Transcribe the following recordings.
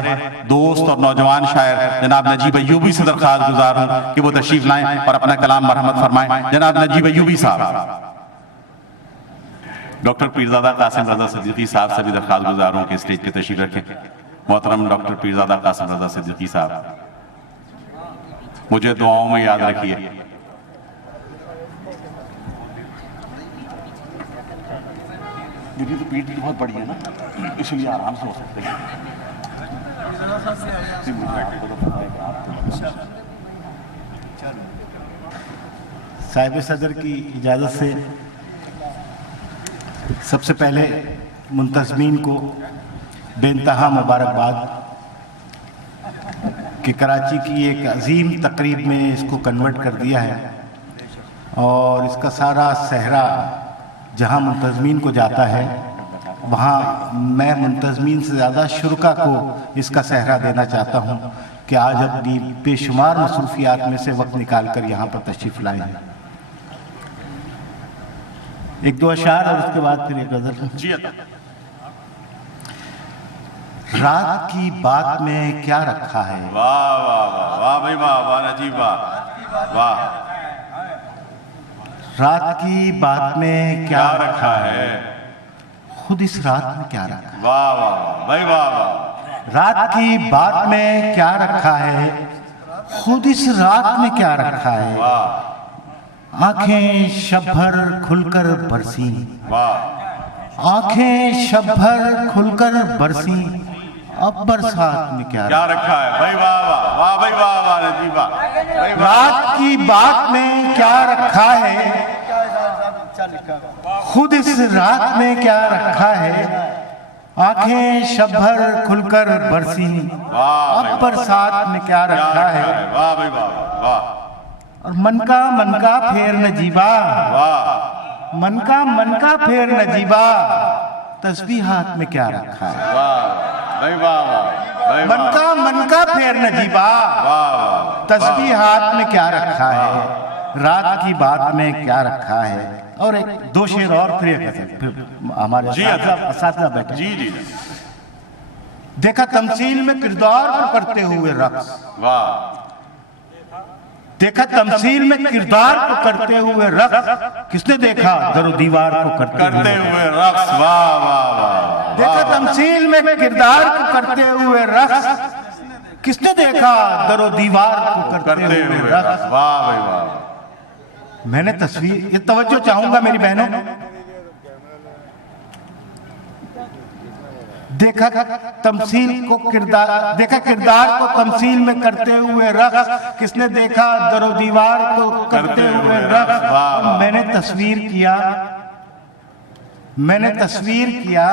हमारे दोस्त और नौजवान शायर जनाब नजीब अय्यूबी से दरख्वास्त गुजार हूं कि वो तशरीफ लाएं और अपना कलाम मरहमत फरमाएं। जनाब नजीब अय्यूबी साहब। डॉक्टर पीरजादा कासिम रजा सिद्दीकी साहब से भी दरख्वास्त गुजार हूं कि स्टेज पे तशरीफ रखें। मोहतरम डॉक्टर पीरजादा कासिम रजा सिद्दीकी साहब, मुझे दुआओं में याद रखिए। मेरी तो पीठ बहुत बड़ी है ना, इसलिए आराम से हो सकते हैं। साहिब सदर की इजाज़त से सबसे पहले मुंतज़मीन को बेइंतहा मुबारकबाद कि कराची की एक अजीम तकरीब में इसको कन्वर्ट कर दिया है और इसका सारा सहरा जहां मुंतज़मीन को जाता है वहां मैं मुंतज़मीन से ज़्यादा शुरका को इसका सहरा देना चाहता हूं कि आज अपनी बेशुमार मसरूफियात में से वक्त निकाल कर यहाँ पर तशरीफ़ लाए हैं। एक दो अशार और उसके बाद फिर एक गज़ल। रात की बात में क्या रखा है। वाह वाह वाह वाह भाई वाह वाह नजीब वाह वाह। रात की बात में क्या रखा है, खुद इस रात में क्या रखा है। वाह वाह भाई वाह वाह। रात की बात में क्या रखा है, खुद इस रात में क्या रखा है। वाह। आंखें शब भर खुलकर बरसी, वाह। आंखें शब भर खुलकर बरसी, अब बरसात में क्या रखा है। भाई वाह वाह वाह भाई वाह वाह नजीब वाह। रात की बात में क्या रखा है, खुद इस रात में क्या रखा है। आंखें शब भर खुलकर बरसी, अब बरसात में क्या रखा है। वाह भाई वाह वाह। और मन का फेर नजीबा, वाह। मन का फेर नजीबा, तस्बीह हाथ में क्या रखा है। वाह भाई वाह वाह। मन का फेर नजीबा, वाह। तस्बीह हाथ में क्या रखा है, रात की बात में क्या रखा है। और एक दो शेर और फिर हमारे असातिज़ा बैठे। जी जी। देखा तमसील में किरदार को करते हुए रक्स। वाह। देखा तमसील में किरदार को करते हुए रक्स, किसने देखा दरो दीवार को करते हुए रक्स। वाह वाह वाह। देखा तमसील में किरदार को करते हुए रक्स, किसने देखा दरो दीवार को करते हुए रक्स। वाह भाई वाह। मैंने तस्वीर, ये तवज्जो चाहूंगा मेरी बहनों, देखा तमसील को किरदार, देखा किरदार को तमसील में करते हुए रक्स, किसने देखा दरो दीवार को करते हुए रक्स। मैंने तस्वीर किया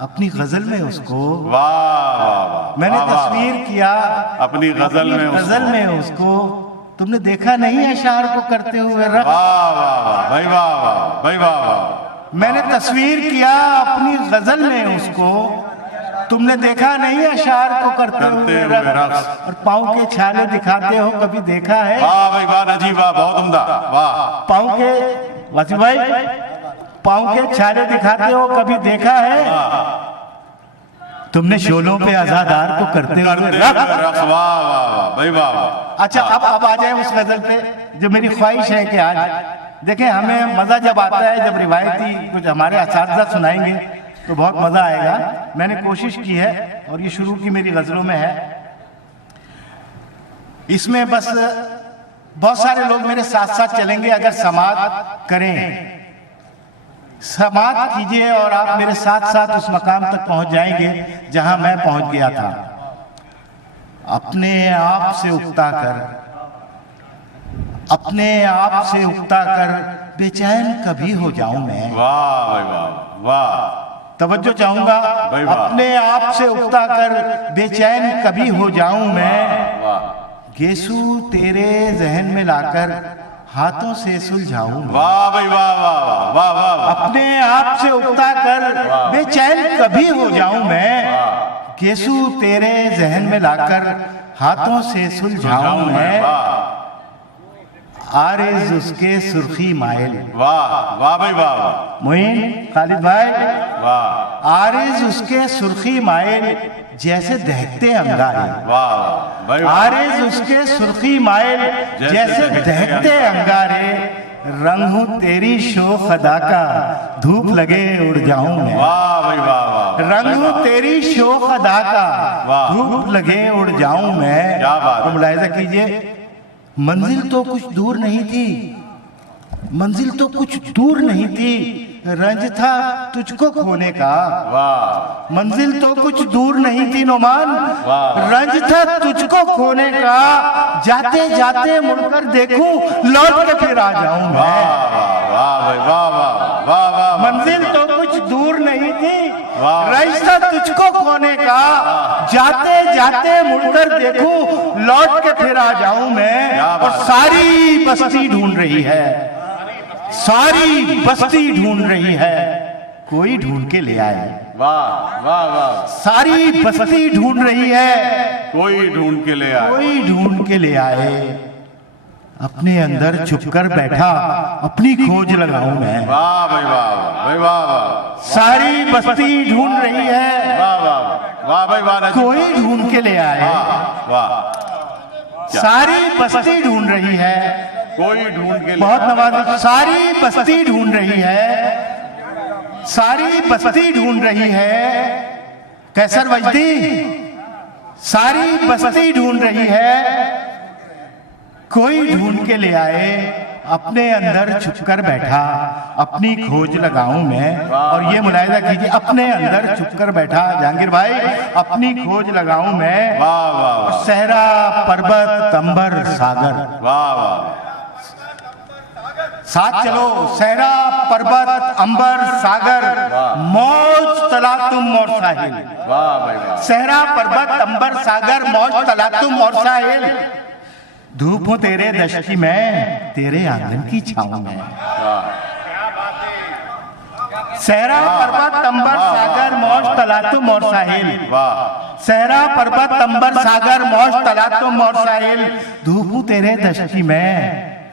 अपनी गजल में उसको। वाह। मैंने तस्वीर किया अपनी गजल में उसको, तुमने देखा नहीं अशार को करते हुए रक्स। वाह वाह भाई वाह वाह भाई वाह वाह। मैंने तस्वीर किया अपनी गजल में उसको, तुमने देखा नहीं अशार को करते हुए रक्स। और पाँव के छाले दिखाते हो कभी देखा है। वाह भाई वाह नजीब वाह, बहुत उम्दा। वाह। पाँव के वासी भाई, पाँव के छाले दिखाते हो कभी देखा है। तुमने शोलों पे आजादार को करते हुए रक्स। वाह वाह भाई वाह। अच्छा अब आ जाए उस गजल पे जो मेरी ख्वाहिश है कि आज देखें, हमें मजा जब आता है जब रिवायती कुछ हमारे असातिज़ा सुनाएंगे तो बहुत मजा आएगा। मैंने कोशिश की है और ये शुरू की मेरी गजलों में है। इसमें बस बहुत सारे लोग मेरे साथ साथ चलेंगे, अगर समाअत करें, समाअत कीजिए और आप मेरे साथ साथ उस मकाम तक पहुंच जाएंगे जहां मैं पहुंच गया था। अपने आप से उकता कर, अपने आप से उकता कर बेचैन कभी हो जाऊं मैं। वाह भाई वाह वाह। तवज्जो चाहूंगा, अपने आप से उकता कर बेचैन कभी हो जाऊं मैं। गेसू तेरे जहन में लाकर हाथों से सुलझाऊं। वाह भाई वाह वाह वाह वाह। अपने आप से उकता कर बेचैन कभी हो जाऊं मैं, गेसू तेरे जहन में लाकर हाथों से सुलझाऊं मैं। आरिज़ उसके सुर्खी माइल। वाह वाह भाई वाह वाह मोइन खालिद भाई, वाह आरिज़ उसके सुर्खी माइल जैसे दहकते अंगारे। वाह भाई वाह। आरिज़ उसके सुर्खी माइल जैसे दहकते अंगारे, रंग हूं तेरी शोख अदा का धूप लगे उड़ जाऊं मैं। वाह भाई वाह वाह। रंग हूं तेरी शोख अदा का वाह। धूप लगे उड़ जाऊं मैं। क्या बात है। तो मुलाहिजा कीजिए, मंजिल तो कुछ दूर नहीं थी, मंजिल तो कुछ दूर नहीं थी, रंज था तुझको खोने का। वाह मंजिल तो कुछ दूर नहीं थी नोमान, वाह। रंज था तुझको खोने का, जाते जाते मुड़कर देखूं लौट के फिर आ जाऊं मैं। वाह वाह भाई वाह वाह वाह वाह। मंजिल तो कुछ दूर नहीं थी, वाह। रंज था तुझको खोने का, जाते जाते मुड़कर देखूं लौट के फिर आ जाऊं मैं। क्या और बात है। सारी बस्ती ढूंढ रही है, सारी बस्ती ढूंढ रही है, कोई ढूंढ के ले आए। वाह वाह वाह। सारी बस्ती ढूंढ रही है, कोई ढूंढ के ले आए। कोई ढूंढ के ले आए। अपने अंदर छुपकर बैठा अपनी खोज लगाऊं मैं। वाह भाई वाह वाह भाई वाह वाह। सारी बस्ती ढूंढ रही है, वाह वाह वाह भाई वाह नजीब। कोई ढूंढ के ले आए। वाह वाह। क्या? सारी बस्ती ढूंढ रही है, कोई ढूंढ के ले बहुत आए। नवाज। सारी बस्ती ढूंढ रही है, सारी बस्ती ढूंढ रही है, कैसर वजदी सारी बस्ती ढूंढ रही है, कोई ढूंढ के ले आए। अपने अंदर छुपकर बैठा अपनी खोज लगाऊं मैं। और ये मुलाहिजा कीजिए, अपने अंदर छुपकर बैठा जहांगीर भाई अपनी खोज लगाऊं मैं। वाह वाह वाह। सहरा पर्वत अंबर सागर, वाह वाह। साथ चलो। सहरा पर्वत अंबर सागर, मौज तलातुम और साहिल। वाह भाई वाह। सहरा पर्वत अंबर सागर, मौज तलातुम और साहिल, धूप हो तेरे दश्त में, तेरे आंगन की छाँव में। सहरा पर्वत अंबर सागर, मौज तलातुम और साहिल। वाह सहरा पर्वत अंबर सागर, मौज तलातुम और साहिल, धूप हो तेरे दश्त में,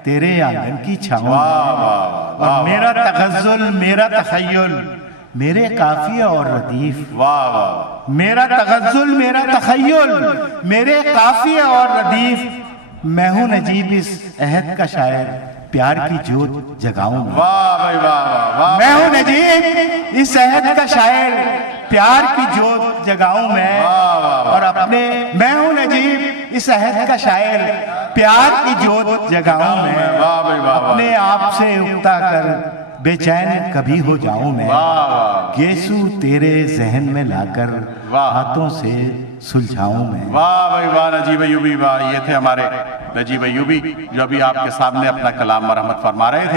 तेरे आंगन की छाँव में। वाह वाह। और मेरा तगज़्ज़ुल, मेरा तख़य्युल, मेरे काफिये और रदीफ। वाह वाह। मेरा तगज़्ज़ुल, मेरा तख़य्युल, मेरे काफिये और रदीफ, मैं हूं नजीब इस अहद का शायर, प्यार की जोत जगाऊं मैं। वाह भाई वाह वाह वाह। मैं हूं नजीब इस अहद का शायर, प्यार की जोत जगाऊं मैं। वाह वाह। और अपने मैं हूं नजीब इस अहद का शायर, प्यार की जोत जगाऊं मैं। वाह भाई वाह वाह। अपने आप से उगता कर बेचैन कभी हो जाऊं मैं। वाह वाह। यीशु तेरे जहन में लाकर वाह। हाथों से सुलझाऊं मैं। वाह भाई वाह नजीब अय्यूबी वाह। ये थे हमारे नजीब अय्यूबी जो अभी आपके सामने अपना कलाम मरहमत फरमा रहे थे।